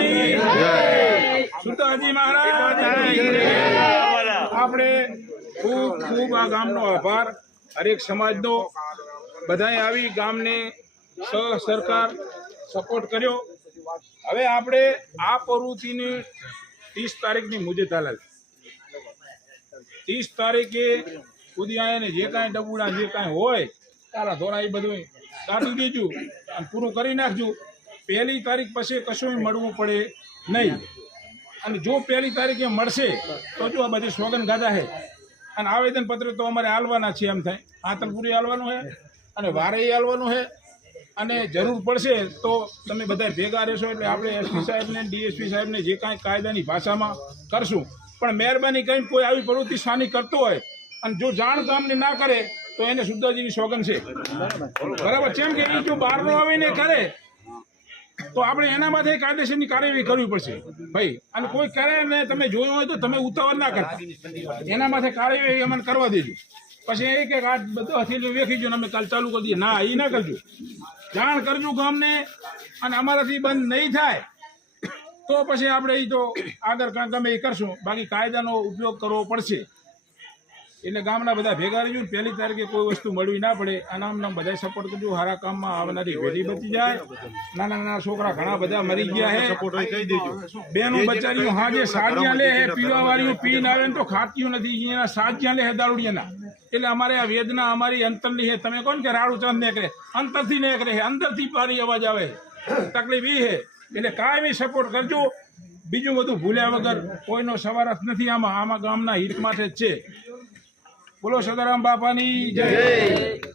બાપાની સુતાજી મહારાજ આપણે ખૂબ ખૂબ આ ગામનો આભાર હરેક સમાજનો બધાએ આવી ગામને સરકાર સપોર્ટ કર્યો। હવે આપણે આ પ્રવૃત્તિની 30 તારીખની મુદત હાલે 30 તારીખે સુધી આને જે કાંઈ ડબુડા જે કાંઈ હોય તારા ધોરા એ બધું કાઢી દેજો અને પૂરું કરી નાખજો। 1 તારીખ પછી કશું મળવું પડે નહીં અને જો 1 તારીખે મળશે તો જો આ બધી સોગન ગાધા છે અને આવેદનપત્ર તો અમારે હાલવાના છે એમ થાય આતલપુરી હાલવાનું છે અને વારે હાલવાનું છે અને જરૂર પડશે તો તમે બધા ભેગા રહેશો એટલે આપણે એસપી સાહેબને ડીએસપી સાહેબને જે કાંઈ કાયદાની ભાષામાં કરશું। પણ મહેરબાની કરીને કોઈ આવી પ્રવૃત્તિ સ્થાનિક કરતો હોય અને જો જાણ ગામને ના કરે તો એને સુદ્ધાજીની સોગન છે બરાબર છે। એમ કે એ જો બહારનો આવીને કરે તો આપણે એના માટે કાયદેસરની કાર્યવાહી કરવી પડશે ભાઈ। અને કોઈ કરે ને તમે જોયું હોય તો તમે ઉતાવળ ના કરતા એના માટે કાર્યવાહી અમને કરવા દેજો। પછી એ કે આ બધો હથેલી વેખી ગયો ને અમે કાલ ચાલુ કરી દઈએ ના એ ના કરજો જાણ કરજો ગામને અને અમારાથી બંધ નહીં થાય તો પછી આપણે એ તો આગળ ગમે એ કરશું બાકી કાયદાનો ઉપયોગ કરવો પડશે। એટલે ગામના બધા ભેગા રહીશું 1 તારીખે કોઈ વસ્તુ મળવી ના પડે આનામ બધા સપોર્ટ કરજો સારા કામમાં આવનારી વેલી બચી જાય। નાના નાના છોકરા ઘણા બધા મરી ગયા છે બેનો બચારીઓ હાજે સાજ્યા લે હે પીવા વાળીઓ પીને આવે ને તો ખાતીઓ નથી અહીંયા સાજ્યા લે હે દારૂડિયાના। એટલે અમારે આ વેદના અમારી અંતરની છે તમે કોણ કે રાડું ચાંદ નીકળે અંતરથી નીકળે છે અંદરથી પારી અવાજ આવે તકલીફ એ છે એટલે કાયમી સપોર્ટ કરજો। બીજું બધું ભૂલ્યા વગર કોઈનો સવારથ નથી આમાં ગામના હિત માટે જ છે। બોલો સદારામ બાપાની જય।